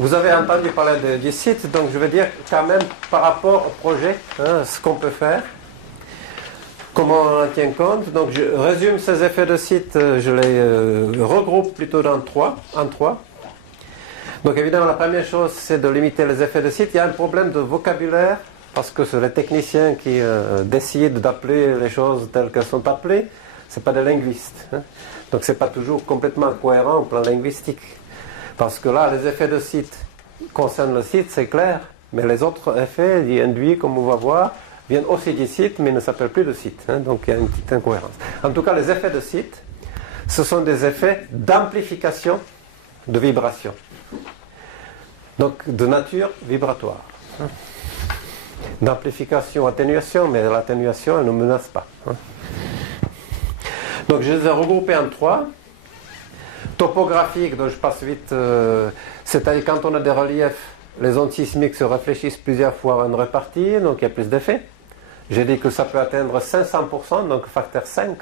vous avez entendu parler du site, donc je vais dire quand même par rapport au projet, ce qu'on peut faire, comment on en tient compte. Donc je résume ces effets de site, je les regroupe plutôt en trois. Donc évidemment, la première chose, c'est de limiter les effets de site. Il y a un problème de vocabulaire, parce que c'est les techniciens qui décident d'appeler les choses telles qu'elles sont appelées. Ce n'est pas des linguistes. Donc ce n'est pas toujours complètement cohérent au plan linguistique. Parce que là, les effets de site concernent le site, c'est clair, mais les autres effets, les induits, comme on va voir, viennent aussi du site, mais ne s'appellent plus de site. Donc il y a une petite incohérence. En tout cas, les effets de site, ce sont des effets d'amplification de vibration. Donc de nature vibratoire. D'amplification, atténuation, mais l'atténuation, elle ne menace pas. Donc je les ai regroupés en trois. Topographique, donc je passe vite, c'est-à-dire quand on a des reliefs, les ondes sismiques se réfléchissent plusieurs fois en répartie, donc il y a plus d'effets. J'ai dit que ça peut atteindre 500%, donc facteur 5.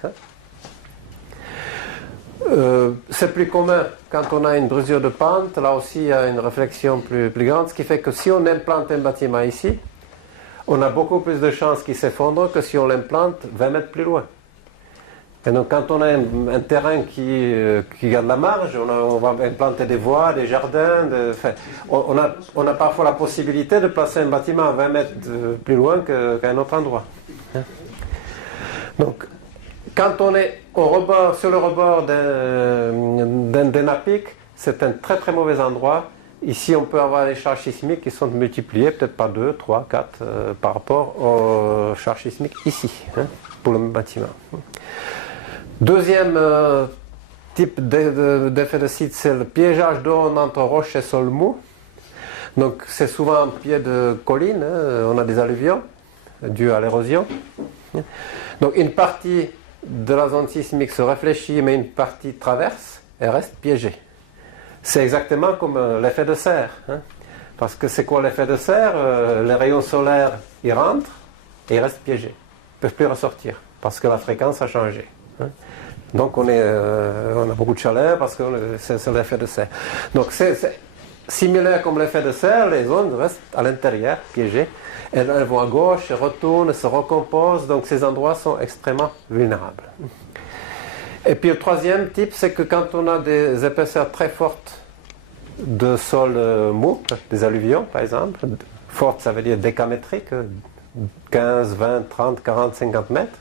C'est plus commun quand on a une brisure de pente, là aussi il y a une réflexion plus grande, ce qui fait que si on implante un bâtiment ici, on a beaucoup plus de chances qu'il s'effondre que si on l'implante 20 mètres plus loin. Et donc quand on a un terrain qui a de la marge, on va implanter des voies, des jardins, on a parfois la possibilité de placer un bâtiment à 20 mètres plus loin qu'à un autre endroit. Donc quand on est sur le rebord d'un napic, c'est un très très mauvais endroit. Ici on peut avoir des charges sismiques qui sont multipliées, peut-être par 2, 3, 4 par rapport aux charges sismiques ici, pour le même bâtiment. Deuxième type d'effet de site, c'est le piégeage d'eau entre roches et sol mou. Donc c'est souvent en pied de colline, on a des alluvions dues à l'érosion. Donc une partie de la zone sismique se réfléchit, mais une partie traverse et reste piégée. C'est exactement comme l'effet de serre. Parce que c'est quoi l'effet de serre? Les rayons solaires, ils rentrent et ils restent piégés. Ils ne peuvent plus ressortir parce que la fréquence a changé. Donc on a beaucoup de chaleur parce que c'est l'effet de serre. Donc c'est similaire comme l'effet de serre, les ondes restent à l'intérieur, piégées. Elles vont à gauche, elles retournent, se recomposent, donc ces endroits sont extrêmement vulnérables. Et puis le troisième type, c'est que quand on a des épaisseurs très fortes de sol mou, des alluvions par exemple, fortes ça veut dire décamétriques, 15, 20, 30, 40, 50 mètres,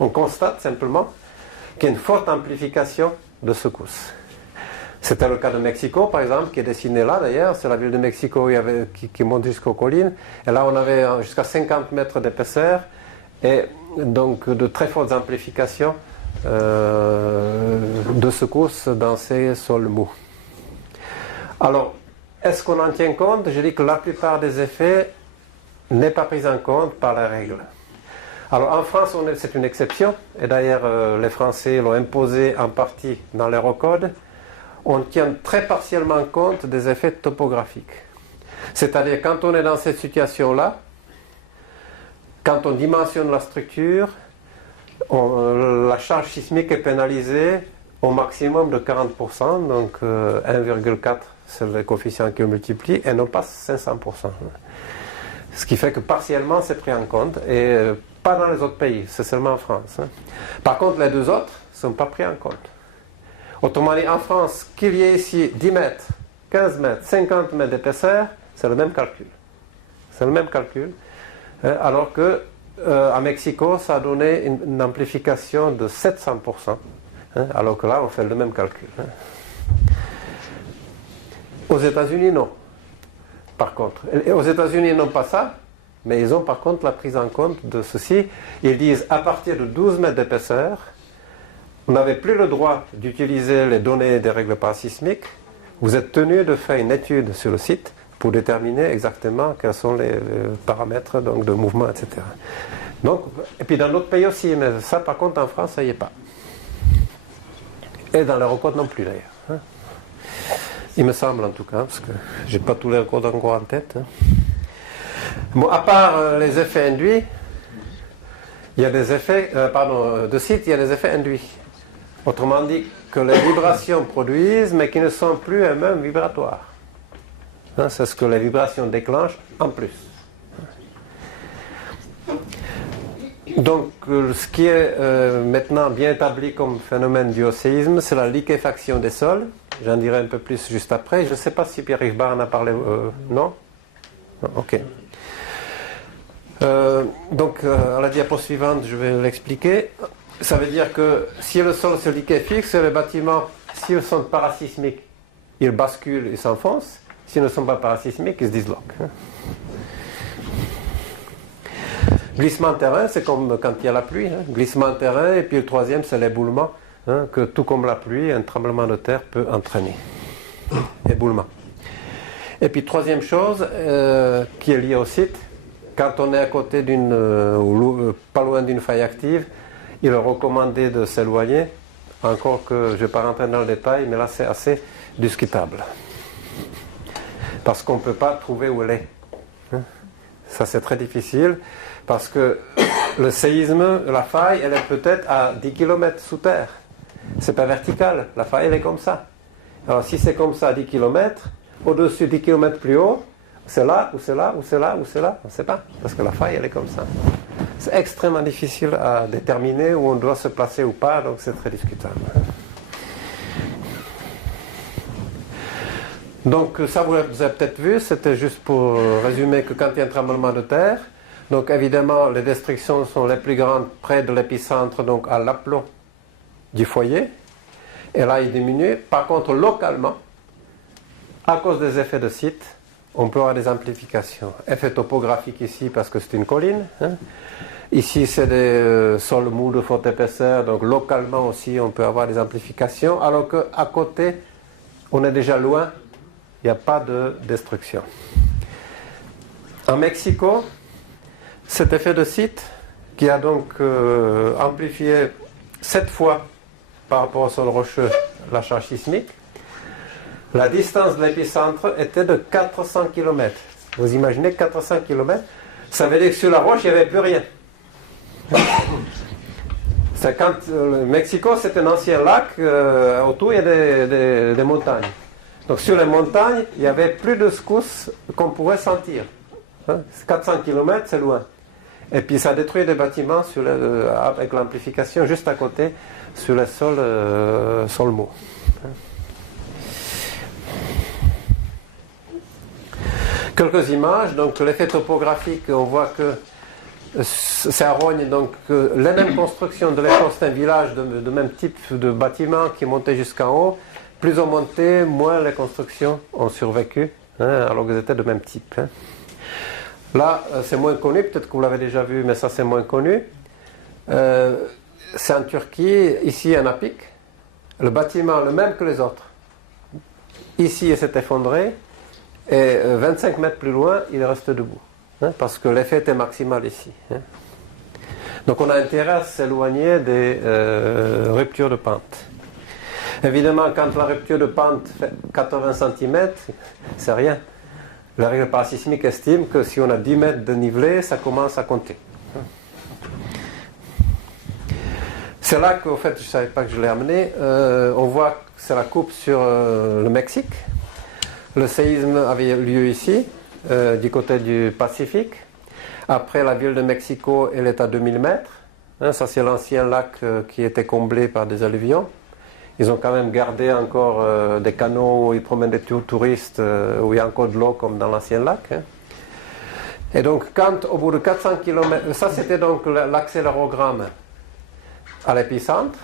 on constate simplement qu'il y a une forte amplification de secousses. C'était le cas de Mexico, par exemple, qui est dessiné là d'ailleurs. C'est la ville de Mexico qui monte jusqu'aux collines. Et là, on avait jusqu'à 50 mètres d'épaisseur et donc de très fortes amplifications de secousses dans ces sols mous. Alors, est-ce qu'on en tient compte? Je dis que la plupart des effets n'est pas pris en compte par la règle. Alors en France, c'est une exception, et d'ailleurs les Français l'ont imposé en partie dans l'Eurocode. On tient très partiellement compte des effets topographiques. C'est-à-dire quand on est dans cette situation-là, quand on dimensionne la structure, la charge sismique est pénalisée au maximum de 40%, donc 1,4 c'est le coefficient qui multiplie, et non pas 500%. Ce qui fait que partiellement c'est pris en compte, et pas dans les autres pays, c'est seulement en France. Par contre, les deux autres ne sont pas pris en compte. Autrement dit, en France, qu'il y ait ici 10 mètres, 15 mètres, 50 mètres d'épaisseur, c'est le même calcul. C'est le même calcul. Alors que à Mexico, ça a donné une amplification de 700%. Alors que là, on fait le même calcul. Aux États-Unis, non. Par contre. Et aux États-Unis, ils n'ont pas ça, mais ils ont par contre la prise en compte de ceci. Ils disent, à partir de 12 mètres d'épaisseur, vous n'avez plus le droit d'utiliser les données des règlements sismiques. Vous êtes tenu de faire une étude sur le site pour déterminer exactement quels sont les paramètres donc, de mouvement, etc. Donc, et puis dans d'autres pays aussi, mais ça par contre en France, ça n'y est pas. Et dans les recodes non plus d'ailleurs. Il me semble en tout cas, parce que je n'ai pas tous les recodes encore en tête. Bon, à part les effets induits, il y a des effets, de site, il y a des effets induits. Autrement dit, que les vibrations produisent, mais qui ne sont plus elles-mêmes vibratoires. Hein, c'est ce que les vibrations déclenchent en plus. Donc, ce qui est maintenant bien établi comme phénomène du séisme, c'est la liquéfaction des sols. J'en dirai un peu plus juste après. Je ne sais pas si Pierre-Yves Barre en a parlé. Non? Non, ok. Donc, à la diapo suivante, je vais l'expliquer. Ça veut dire que si le sol se liquéfie, c'est les bâtiments, s'ils sont parasismiques, ils basculent, ils s'enfoncent. S'ils ne sont pas parasismiques, ils se disloquent. Glissement de terrain, c'est comme quand il y a la pluie. Glissement de terrain, et puis le troisième, c'est l'éboulement, que tout comme la pluie, un tremblement de terre peut entraîner. Éboulement. Et puis troisième chose, qui est liée au site, quand on est à côté ou pas loin d'une faille active, il est recommandé de s'éloigner, encore que je ne vais pas rentrer dans le détail, mais là c'est assez discutable. Parce qu'on ne peut pas trouver où elle est. Ça c'est très difficile, parce que le séisme, la faille, elle est peut-être à 10 km sous terre. C'est pas vertical, la faille elle est comme ça. Alors si c'est comme ça à 10 km, au-dessus 10 km plus haut, c'est là, ou c'est là, ou c'est là, ou c'est là, on ne sait pas, parce que la faille elle est comme ça. C'est extrêmement difficile à déterminer où on doit se placer ou pas, donc c'est très discutable. Donc ça vous avez peut-être vu, c'était juste pour résumer que quand il y a un tremblement de terre, donc évidemment les destructions sont les plus grandes près de l'épicentre, donc à l'aplomb du foyer, et là il diminue. Par contre localement, à cause des effets de site, on peut avoir des amplifications. Effet topographique ici parce que c'est une colline. Ici c'est des sols mous de forte épaisseur, donc localement aussi on peut avoir des amplifications, alors qu'à côté on est déjà loin, il n'y a pas de destruction. En Mexico, cet effet de site qui a donc amplifié 7 fois par rapport au sol rocheux la charge sismique, la distance de l'épicentre était de 400 km. Vous imaginez 400 km? Ça veut dire que sur la roche, il n'y avait plus rien. C'est quand le Mexico, c'est un ancien lac, autour il y a des montagnes. Donc sur les montagnes, il n'y avait plus de secousses qu'on pourrait sentir. 400 km, c'est loin. Et puis ça détruit des bâtiments avec l'amplification juste à côté, sur les sols mous. Quelques images, donc l'effet topographique, on voit que ça rogne, donc les mêmes constructions de l'époque, c'est un village de même type de bâtiment qui montait jusqu'en haut. Plus on montait, moins les constructions ont survécu, alors qu'elles étaient de même type. Là, c'est moins connu, peut-être que vous l'avez déjà vu, mais ça c'est moins connu. C'est en Turquie, ici à Napik, le bâtiment le même que les autres. Ici, il s'est effondré. Et 25 mètres plus loin, il reste debout. Parce que l'effet était maximal ici. Donc on a intérêt à s'éloigner des ruptures de pente. Évidemment, quand la rupture de pente fait 80 cm, c'est rien. La règle parasismique estime que si on a 10 mètres de nivelé, ça commence à compter. C'est là qu'au fait, je ne savais pas que je l'ai amené, on voit que c'est la coupe sur le Mexique. Le séisme avait lieu ici, du côté du Pacifique. Après, la ville de Mexico, elle est à 2000 mètres. Ça, c'est l'ancien lac qui était comblé par des alluvions. Ils ont quand même gardé encore des canaux où ils promènent des touristes, où il y a encore de l'eau comme dans l'ancien lac. Et donc, quand au bout de 400 km, ça c'était donc l'accélérogramme à l'épicentre.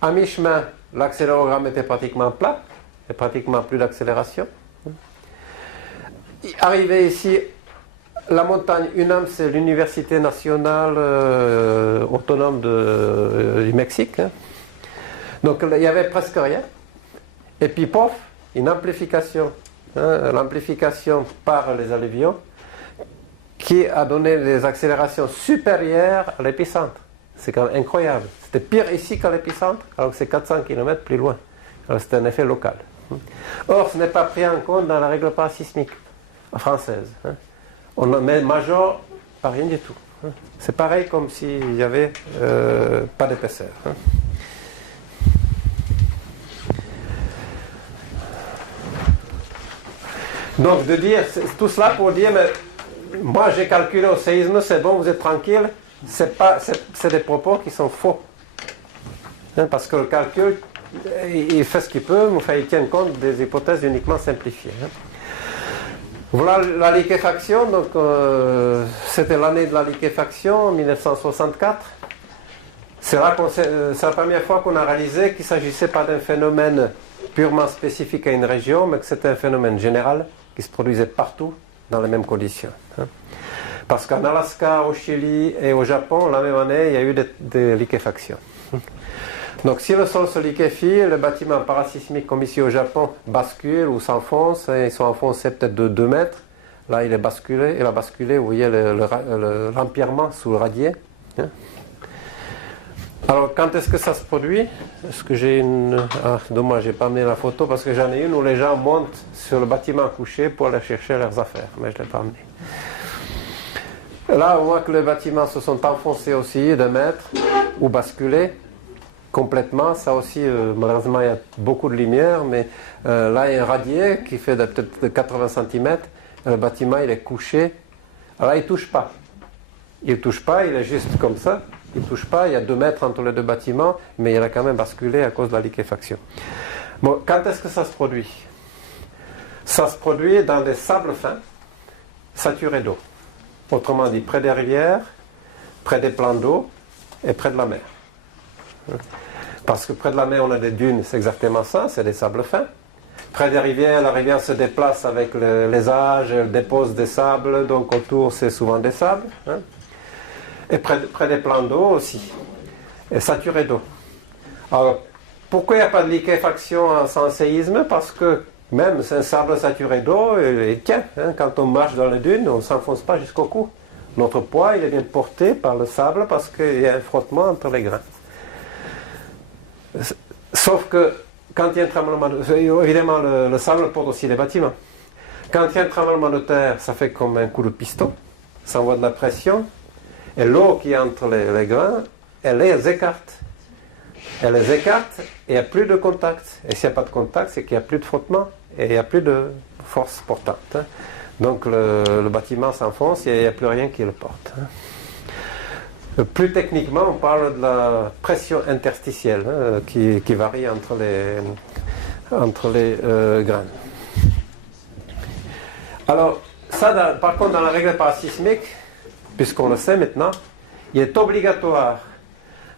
À mi-chemin, l'accélérogramme était pratiquement plat, et pratiquement plus d'accélération. Arrivé ici, la montagne UNAM, c'est l'université nationale autonome du Mexique. Donc il n'y avait presque rien. Et puis, pof, une amplification. L'amplification par les alluvions qui a donné des accélérations supérieures à l'épicentre. C'est quand même incroyable. C'était pire ici qu'à l'épicentre, alors que c'est 400 km plus loin. Alors c'est un effet local. Or, ce n'est pas pris en compte dans la règle parasismique française. On met major à rien du tout. C'est pareil comme s'il n'y avait pas d'épaisseur. Donc de dire, tout cela pour dire, mais moi j'ai calculé au séisme, c'est bon, vous êtes tranquille, c'est des propos qui sont faux. Hein, parce que le calcul, il fait ce qu'il peut, mais il tient compte des hypothèses uniquement simplifiées. Hein. Voilà la liquéfaction, donc c'était l'année de la liquéfaction, 1964. C'est la première fois qu'on a réalisé qu'il ne s'agissait pas d'un phénomène purement spécifique à une région, mais que c'était un phénomène général qui se produisait partout dans les mêmes conditions. Hein. Parce qu'en Alaska, au Chili et au Japon, la même année, il y a eu des liquéfactions. Donc si le sol se liquéfie, le bâtiment parasismique comme ici au Japon bascule ou s'enfonce, et ils sont enfoncés peut-être de 2 mètres. Là il est basculé, il a basculé, vous voyez l'empierrement sous le radier. Hein. Alors quand est-ce que ça se produit? Est-ce que j'ai une... Ah dommage, j'ai pas amené la photo parce que j'en ai une où les gens montent sur le bâtiment couché pour aller chercher leurs affaires, mais je ne l'ai pas amené. Là on voit que les bâtiments se sont enfoncés aussi d'1 mètre ou basculés complètement. Ça aussi, malheureusement, il y a beaucoup de lumière, mais là, il y a un radier qui fait peut-être de 80 cm. Le bâtiment, il est couché. Alors là, il ne touche pas. Il ne touche pas, il est juste comme ça. Il ne touche pas, il y a 2 mètres entre les deux bâtiments, mais il a quand même basculé à cause de la liquéfaction. Bon, quand est-ce que ça se produit? Ça se produit dans des sables fins, saturés d'eau. Autrement dit, près des rivières, près des plans d'eau et près de la mer. Parce que près de la mer, on a des dunes, c'est exactement ça, c'est des sables fins. Près des rivières, la rivière se déplace avec les âges, elle dépose des sables, donc autour, c'est souvent des sables. Hein. Et près des plans d'eau aussi, et saturé d'eau. Alors, pourquoi il n'y a pas de liquéfaction sans séisme? Parce que même c'est un sable saturé d'eau, il tient. Hein. Quand on marche dans les dunes, on ne s'enfonce pas jusqu'au cou. Notre poids, il est bien porté par le sable parce qu'il y a un frottement entre les grains. Sauf que quand il y a un tremblement de terre, évidemment le sable porte aussi les bâtiments. Quand il y a un tremblement de terre, ça fait comme un coup de piston, ça envoie de la pression, et l'eau qui est entre les grains, elle les écarte. Elle les écarte et il n'y a plus de contact. Et s'il n'y a pas de contact, c'est qu'il n'y a plus de frottement et il n'y a plus de force portante. Hein. Donc le bâtiment s'enfonce et il n'y a plus rien qui le porte. Hein. Plus techniquement, on parle de la pression interstitielle hein, qui varie entre les grains. Alors, ça, par contre, dans la règle parasismique, puisqu'on le sait maintenant, il est obligatoire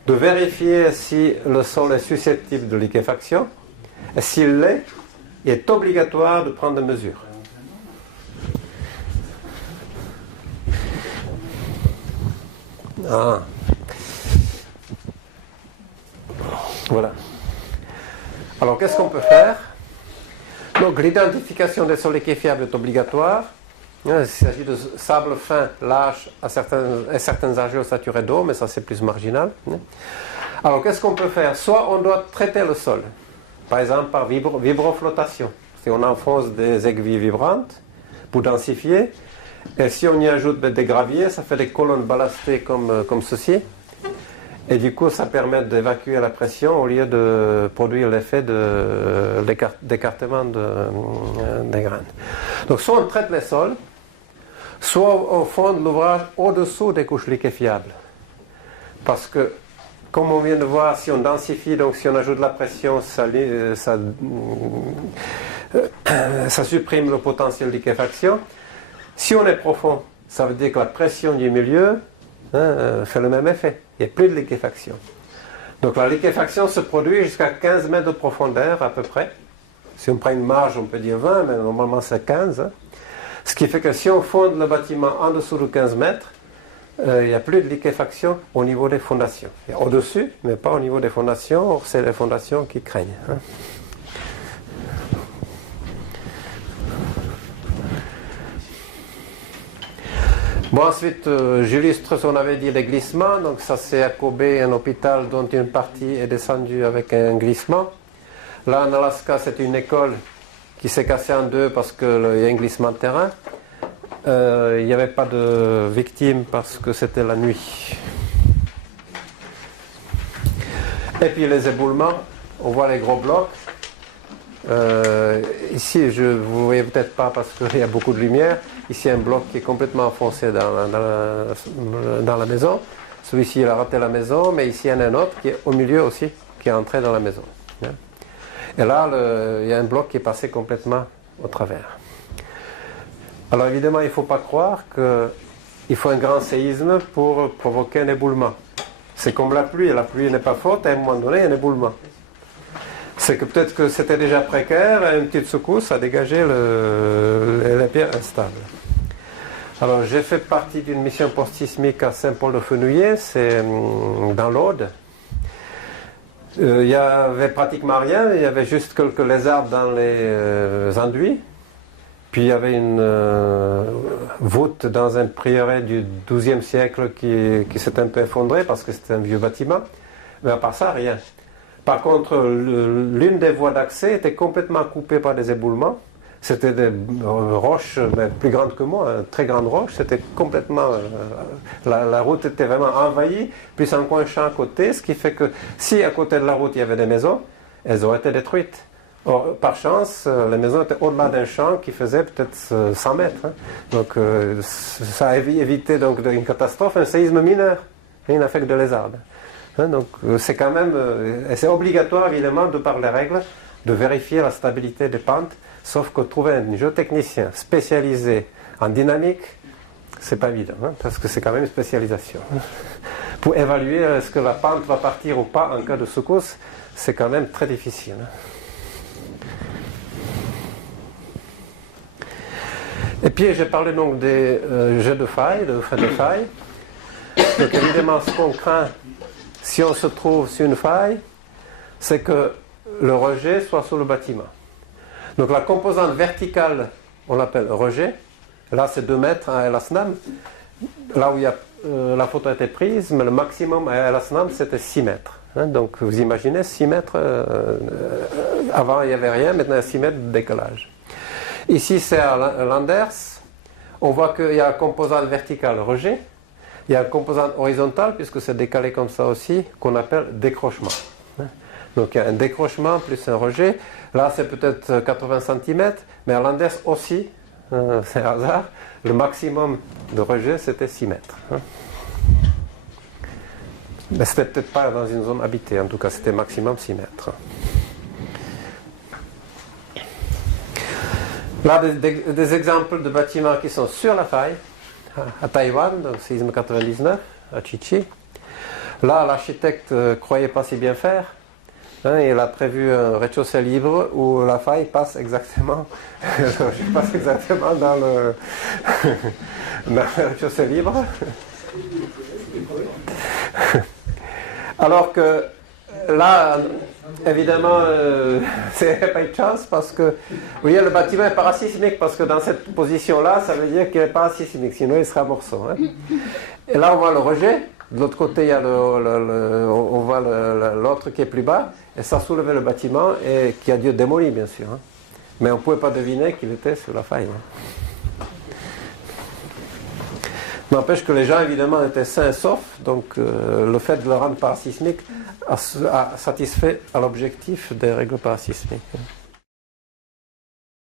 de vérifier si le sol est susceptible de liquéfaction. Et s'il l'est, il est obligatoire de prendre des mesures. Ah. Voilà. Alors, qu'est-ce qu'on peut faire? Donc, l'identification des sols liquéfiables est obligatoire. Il s'agit de sable fin, lâche à certains argiles saturés d'eau, mais ça c'est plus marginal. Alors, qu'est-ce qu'on peut faire? Soit on doit traiter le sol, par exemple par vibroflottation. Si on enfonce des aiguilles vibrantes pour densifier, et si on y ajoute des graviers, ça fait des colonnes ballastées comme ceci. Et du coup, ça permet d'évacuer la pression au lieu de produire l'effet d'écartement des graines. Donc, soit on traite les sols, soit on fonde l'ouvrage au-dessous des couches liquéfiables. Parce que, comme on vient de voir, si on densifie, donc si on ajoute de la pression, ça supprime le potentiel de liquéfaction. Si on est profond, ça veut dire que la pression du milieu fait le même effet. Il n'y a plus de liquéfaction. Donc la liquéfaction se produit jusqu'à 15 mètres de profondeur à peu près. Si on prend une marge, on peut dire 20, mais normalement c'est 15. Hein. Ce qui fait que si on fonde le bâtiment en dessous de 15 mètres, il n'y a plus de liquéfaction au niveau des fondations. Il y a au-dessus, mais pas au niveau des fondations. Or, c'est les fondations qui craignent. Hein. Bon, ensuite, j'illustre ce qu'on avait dit, les glissements. Donc ça, c'est à Kobe, un hôpital dont une partie est descendue avec un glissement. Là, en Alaska, c'est une école qui s'est cassée en deux parce qu'il y a un glissement de terrain. Il n'y avait pas de victimes parce que c'était la nuit. Et puis les éboulements, on voit les gros blocs. Ici, vous ne voyez peut-être pas parce qu'il y a beaucoup de lumière. Ici, un bloc qui est complètement enfoncé dans la maison. Celui-ci, il a raté la maison, mais ici, il y en a un autre qui est au milieu aussi, qui est entré dans la maison. Et là, il y a un bloc qui est passé complètement au travers. Alors évidemment, il ne faut pas croire qu'il faut un grand séisme pour provoquer un éboulement. C'est comme la pluie n'est pas forte, à un moment donné, il y a un éboulement. C'est que peut-être que c'était déjà précaire, une petite secousse a dégagé la pierre instable. Alors j'ai fait partie d'une mission post-sismique à Saint-Paul-de-Fenouillet, c'est dans l'Aude. Il n'y avait pratiquement rien, il y avait juste quelques lézards dans les enduits. Puis il y avait une voûte dans un prieuré du XIIe siècle qui s'est un peu effondré parce que c'était un vieux bâtiment. Mais à part ça, rien. Par contre, l'une des voies d'accès était complètement coupée par des éboulements. C'était des roches plus grandes que moi, une très grande roche. C'était complètement... la route était vraiment envahie, puis un coin champ à côté, ce qui fait que si à côté de la route il y avait des maisons, elles auraient été détruites. Or, par chance, les maisons étaient au-delà d'un champ qui faisait peut-être 100 mètres. Hein. Donc ça a évité donc, une catastrophe, un séisme mineur. Il n'a fait que de lézardes. Hein, donc c'est quand même... c'est obligatoire évidemment, de par les règles, de vérifier la stabilité des pentes. Sauf que trouver un géotechnicien spécialisé en dynamique, c'est pas évident, hein, parce que c'est quand même une spécialisation. Pour évaluer est-ce que la pente va partir ou pas en cas de secousse, c'est quand même très difficile. Hein. Et puis j'ai parlé donc des jets de failles, de frais de failles. Donc évidemment, ce qu'on craint, si on se trouve sur une faille, c'est que le rejet soit sur le bâtiment. Donc la composante verticale, on l'appelle rejet. Là, c'est 2 mètres à El Asnam. Là où la photo a été prise, mais le maximum à El Asnam, c'était 6 mètres. Hein, donc vous imaginez, 6 mètres, avant il n'y avait rien, maintenant il y a 6 mètres de décalage. Ici, c'est à Landers. On voit qu'il y a un composante verticale rejet. Il y a un composante horizontale, puisque c'est décalé comme ça aussi, qu'on appelle décrochement. Donc il y a un décrochement plus un rejet. Là, c'est peut-être 80 cm, mais à Landers aussi, c'est un hasard, le maximum de rejet, c'était 6 mètres. Mais c'était peut-être pas dans une zone habitée, en tout cas, c'était maximum 6 mètres. Là, des exemples de bâtiments qui sont sur la faille, à Taïwan, donc séisme 99, à Chichi. Là, l'architecte ne croyait pas si bien faire. Hein, il a prévu un rez-de-chaussée libre où la faille passe exactement, dans le rez-de-chaussée libre. Alors que là, évidemment, c'est pas une chance parce que, vous voyez, le bâtiment est parasismique parce que dans cette position-là, ça veut dire qu'il est parasismique, sinon il sera morceau. Hein. Et là, on voit le rejet. De l'autre côté, il y a on voit l'autre qui est plus bas, et ça soulevait le bâtiment et qui a dû être démoli, bien sûr. Hein. Mais on ne pouvait pas deviner qu'il était sur la faille. Hein. N'empêche que les gens, évidemment, étaient sains et saufs, donc le fait de le rendre parasismique a satisfait à l'objectif des règles parasismiques.